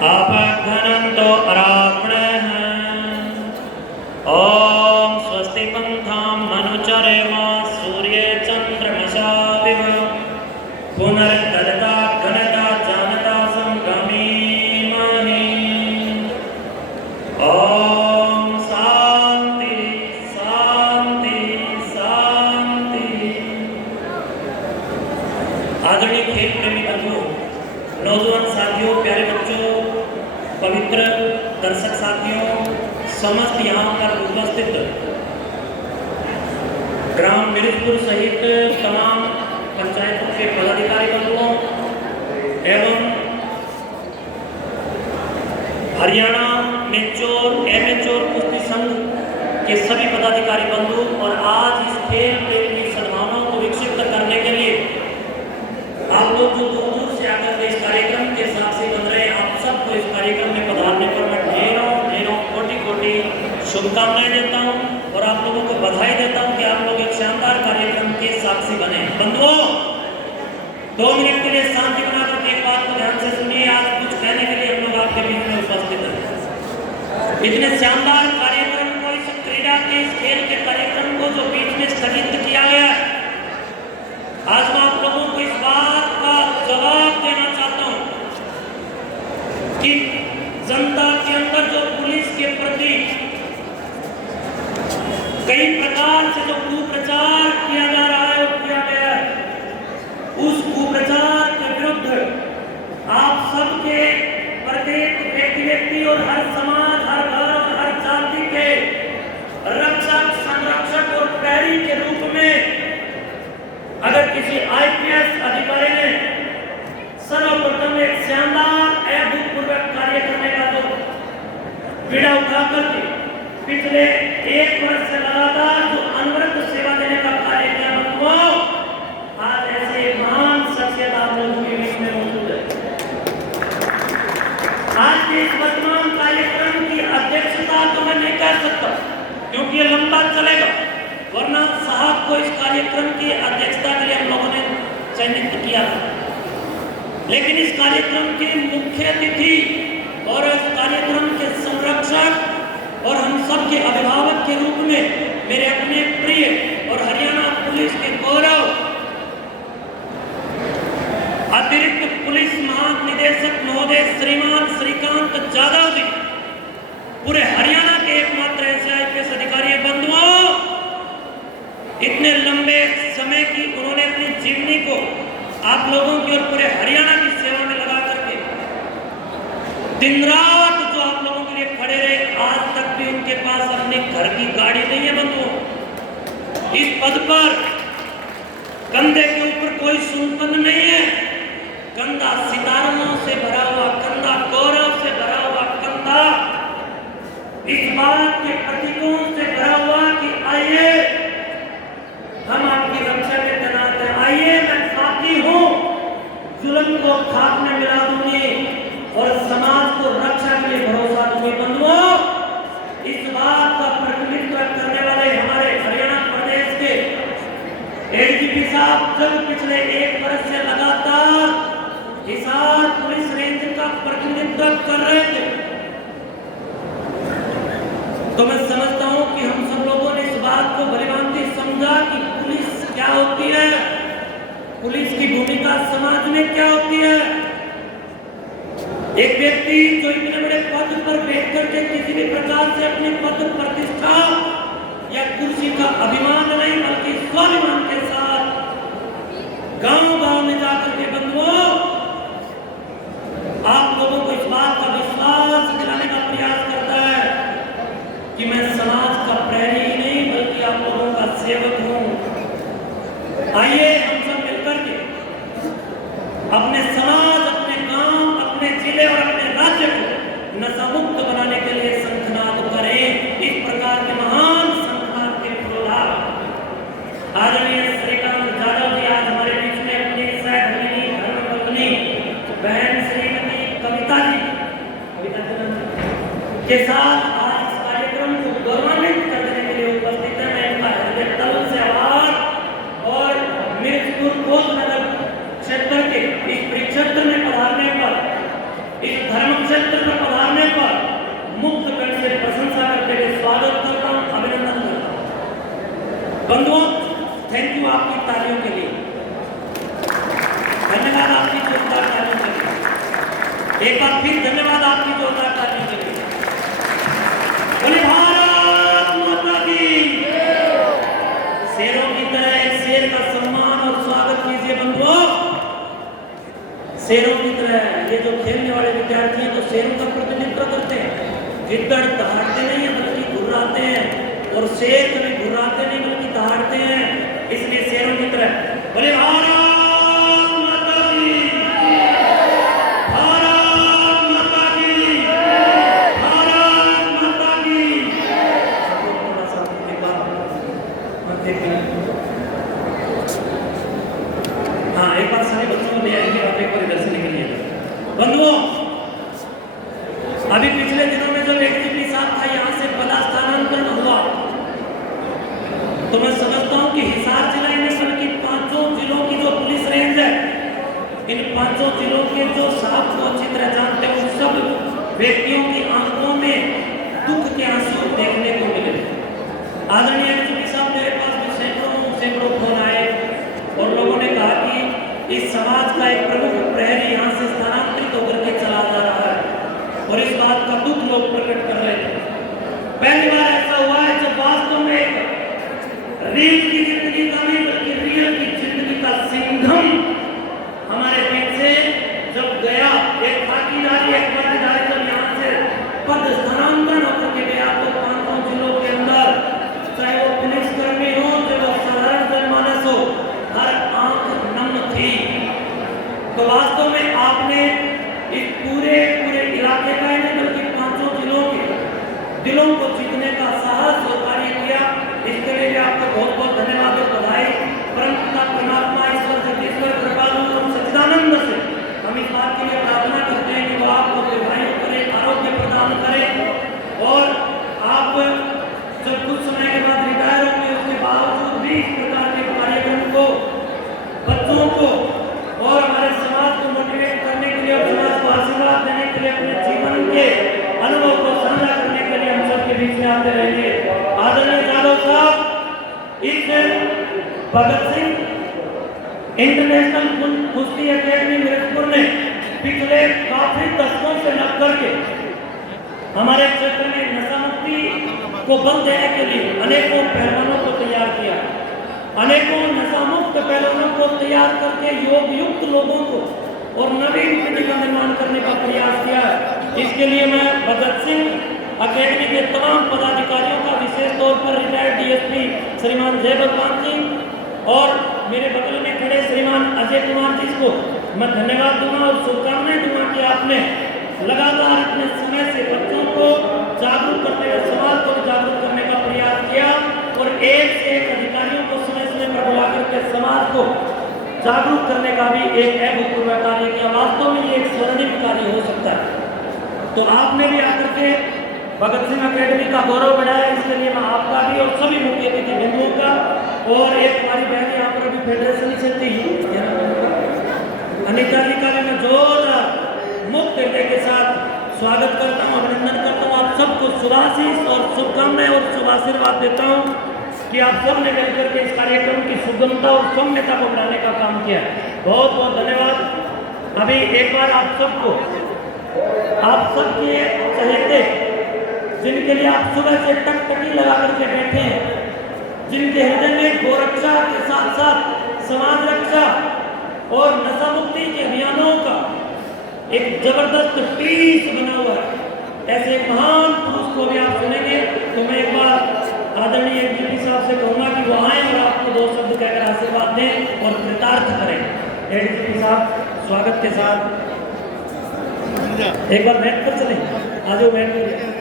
आपघ्नन्तो अरावणः। ॐ स्वस्ति पन्थां मनुचरेम सूर्ये चन्द्रमसाविव पुनर्गदता घनता जानता संगमीमहि। ॐ शान्ति शान्ति शान्ति। आदरणीय खेल प्रेमी बंधुओं, नौजवान साथियों, प्यारे बच्चों, पवित्र दर्शक साथियों, समस्त यहाँ पर उपस्थित ग्राम मिर्जपुर सहित तमाम पंचायतों के पदाधिकारी बंधुओं एवं हरियाणा मेच्योर एमेच्योर कुश्ती संघ के सभी पदाधिकारी बंधु और आज इस खेल प्रेम की सद्भावनाओं को विकसित करने के लिए आप लोग जो दूर दूर से आकर इस कार्यक्रम के साक्षी बन रहे हैं, आप सबको इस कार्यक्रम में पधारने पर मैं ढेरों ढेरों कोटि कोटि शुभकामनाएं देता हूं और आप लोगों को बधाई देता हूं कि आप लोग एक शानदार कार्यक्रम के साक्षी बने। बंधुओं, 2 मिनट के लिए शांति बनाकर एक बात को ध्यान से सुनिए। आज कुछ कहने के लिए हम लोग आपके बीच में उपस्थित हैं। इतने शानदार कार्यक्रम को, इस क्रीड़ा के, इस खेल के कार्यक्रम को जो बीच में स्थगित किया गया है, आज मैं आप लोगों को इस बात का जवाब देना चाहता हूं कि जनता के अंदर जो पुलिस के प्रति कई प्रकार से जो कुप्रचार किया जा रहा है वो किया गया है, उस कुप्रचार के विरुद्ध आप सबके प्रत्येक व्यक्ति और हर समाज, हर घर और हर जाति के रक्षक, संरक्षक और पैरी के रूप में अगर किसी आईपीएस अधिकारी ने सर्वप्रथम एक शानदार अभूतपूर्व कार्य करने का जो बीड़ा उठाकर के पिछले 1 वर्ष से लगातार जो अनवरत सेवा देने का कार्य किया, बंधुओं, आज ऐसे एक महान शख्सियत आप लोगों के बीच में मौजूद है। आज के इस वर्तमान कार्यक्रम की अध्यक्षता तो मैं नहीं कर सकता क्योंकि ये लंबा चलेगा, वरना साहब को इस कार्यक्रम की अध्यक्षता के लिए हम लोगों ने चयनित किया था। लेकिन इस कार्यक्रम के मुख्य अतिथि और इस कार्यक्रम के संरक्षक और हम सब के अभिभावक के रूप में मेरे अपने प्रिय और हरियाणा पुलिस के गौरव अतिरिक्त पुलिस महानिदेशक महोदय श्रीमान श्रीकांत जाधव जी, पूरे हरियाणा के एकमात्र ऐसे आईपीएस अधिकारी हैं। बंधुओं, इतने लंबे समय की उन्होंने अपनी जीवनी को आप लोगों की और पूरे हरियाणा की सेवा में लगा करके दिन रात जो आप लोगों के लिए खड़े रहे, आज तक भी उनके पास अपने घर की गाड़ी नहीं है। बंधुओं, इस पद पर कंधे के ऊपर कोई सुनपन नहीं है, कंधा सितारों से भरा हुआ, कंधा गौरव से भरा हुआ, कंधा इस बात के प्रतीकों से भरा हुआ कि आइए हम आपकी रक्षा में तैनात हैं, आइए मैं साथी हूं, जुल्म को खाक में मिला दूंगी और समाज को रक्षा के लिए भरोसा दूंगी। बंधुओं, इस बात का प्रतिनिधित्व करने वाले हमारे हरियाणा प्रदेश के एडीजीपी साहब जब पिछले 1 वर्ष से लगातार हिसार पुलिस रेंज का प्रतिनिधित्व कर रहे थे, तो मैं समझता हूं कि हम सब लोगों ने इस बात को भलीभांति समझा कि पुलिस क्या होती है, पुलिस की भूमिका समाज में क्या होती है। एक व्यक्ति जो इतने बड़े पद पर बैठ करके किसी भी प्रकार से अपने पद प्रतिष्ठा या कुर्सी का अभिमान नहीं बल्कि स्वाभिमान के साथ गांव-गांव में जाकर के, बंधुओं, आप लोगों को इस बात का विश्वास दिलाने का प्रयास करता है कि मैं समाज का प्रहरी ही नहीं बल्कि आप लोगों का सेवक हूं। आइए हम सब मिलकर के अपने समाज, अपने गांव, अपने जिले और अपने राज्य को नशा मुक्त बनाने के लिए संखनाद करें। इस प्रकार के महान संखनाद के पुरोधा आदरणीय श्रीकांत जाधव जी आज हमारे बीच में अपनी सहधर्मिणी धर्मपत्नी बहन श्रीमती कविता जी के साथ आज इस कार्यक्रम को गौरवान्वित करने के लिए उपस्थित है। मैं इनका हृदय तल से आभार और मिर्जपुर कोतनगर क्षेत्र के इस परिक्षेत्र में पधारने पर, इस धर्म क्षेत्र बंधुओं, थैंक यू आपकी तालियों के लिए, धन्यवाद आपकी जोरदार तालियों के लिए। एक बार फिर धन्यवाद आपकी जोरदार तालियों के लिए। बोले भारत माता की। शेरों की तरह एक शेर का सम्मान और स्वागत कीजिए बंधुओं। शेरों की तरह ये जो खेलने वाले विद्यार्थी हैं तो शेरों का प्रतिनिधित्व करते हैं। गिद्दड़ दहाड़ते नहीं है बल्कि घुर्राते हैं, और शेर कभी घुर्राते नहीं बल्कि दहाड़ते हैं। इसलिए शेरों की तरह बोले भारत माता की, भारत माता की, भारत माता की। हाँ, एक बार सारे बच्चों को ले आएंगे और एक बार इधर से निकलिएगा। बंधुओं, अभी पिछले दिनों में जब एडीजीपी साहब था यहाँ से पदा स्थानांतरण हुआ, तो मैं समझता हूँ कि हिसार जिला में की 5 जिलों की जो पुलिस रेंज है, इन 5 जिलों के जो साहब को अच्छी तरह जानते हैं, उन सब व्यक्तियों की आंखों में दुख के आंसू देखने को मिले। आदरणीय एडीजीपी साहब, मेरे पास भी सैकड़ों फोन आए और लोगों ने कहा कि इस समाज का एक प्रमुख प्रहरी यहाँ से स्थानांतरित होकर के चला जा रहा है, और इस बात का दुख लोग प्रकट कर रहे थे। पहली बार ऐसा हुआ है जब वास्तव में एक रील की जिंदगी का नहीं बल्कि रियल की जिंदगी का सिंघम हमारे बीच से जब गया, एक खाकीदारी जब यहाँ से पद स्थानांतरण होकर के गया, तो 5 जिलों के अंदर चाहे वो पुलिसकर्मी हो, चाहे वो साधारण जनमानस हो, हर आंख नम थी। तो वास्तव में आपने इस पूरे इलाके का नहीं बल्कि 5 जिलों के दिलों को जीतने का साहस और कार्य किया। इसके लिए भी आपको बहुत बहुत धन्यवाद और बधाई। परमपिता परमात्मा ईश्वर जगदीश्वर कृपालु और सच्चिदानंद से हम इस बात के लिए प्रार्थना करते हैं कि वो आपको दीर्घायु करे, आरोग्य प्रदान करे, और आप जब कुछ समय के बाद रिटायर होंगे उसके बावजूद भी इस प्रकार के कार्यक्रम को बच्चों को और हमारे समाज को मोटिवेट करने के लिए और समाज को आशीर्वाद देने के लिए अपने जीवन के अनुभव को साझा करने के लिए हम सबके बीच में आते रहेंगे। आदरणीय जादव साहब, इस भगत सिंह इंटरनेशनल कुश्ती अकेडमी मिर्जपुर ने पिछले काफी दशकों से लग करके हमारे क्षेत्र में नशा मुक्ति को बल देने के लिए अनेकों पहलवानों को तैयार किया, अनेकों नशा मुक्त पहलवानों को तैयार करके योग युक्त लोगों को और नवीन पीढ़ी का निर्माण करने का प्रयास किया है। इसके लिए मैं भगत सिंह अकेडमी के तमाम पदाधिकारियों का, विशेष तौर पर रिटायर्ड डीएसपी श्रीमान जय भगवान जी और मेरे बगल में खड़े श्रीमान अजय कुमार जी को मैं धन्यवाद दूंगा और शुभकामनाएं दूंगा कि आपने लगातार अपने समय से बच्चों को जागरूक करते हुए समाज को जागरूक करने का प्रयास किया, और एक से एक अधिकारियों को समय पर बुला करके समाज को जागरूक करने का भी एक अभूतपूर्व कार्य किया। वास्तव में ये एक स्वर्णिम कार्य हो सकता है। तो आपने भी आकर के भगत सिंह अकेडमी का गौरव बढ़ाया, इसके लिए मैं आपका भी और सभी मुख्य अतिथि बिंदुओं का, और एक हमारी बहन यहाँ पर अभी फेडरेशन से थी अनिता जी का भी मैं जोरदार मुक्त हृदय के साथ स्वागत करता हूँ, अभिनंदन करता हूँ। आप सबको शुभाशीष और शुभकामनाएं और शुभ आशीर्वाद देता हूँ कि आप सब ने मिलकर के इस कार्यक्रम की सुगमता और सौम्यता को बढ़ाने का काम किया। बहुत बहुत धन्यवाद। अभी एक बार आप सबको, आप सबके चहेते जिनके लिए आप सुबह से टकटकी लगा करके बैठे हैं, जिनके हृदय में गोरक्षा के साथ साथ समाज रक्षा और नशा मुक्ति के अभियानों का एक जबरदस्त पीस बना हुआ है, ऐसे एक महान पुरुष को भी आप सुनेंगे। तो मैं एक बार आदरणीय एडीजीपी साहब से कहूँगा कि वो आए और आपको 2 शब्द कहकर आशीर्वाद दें और कृतार्थ करें। एडीजीपी साहब, स्वागत के साथ एक बार बैठ कर चलें। आज वो बैठ कर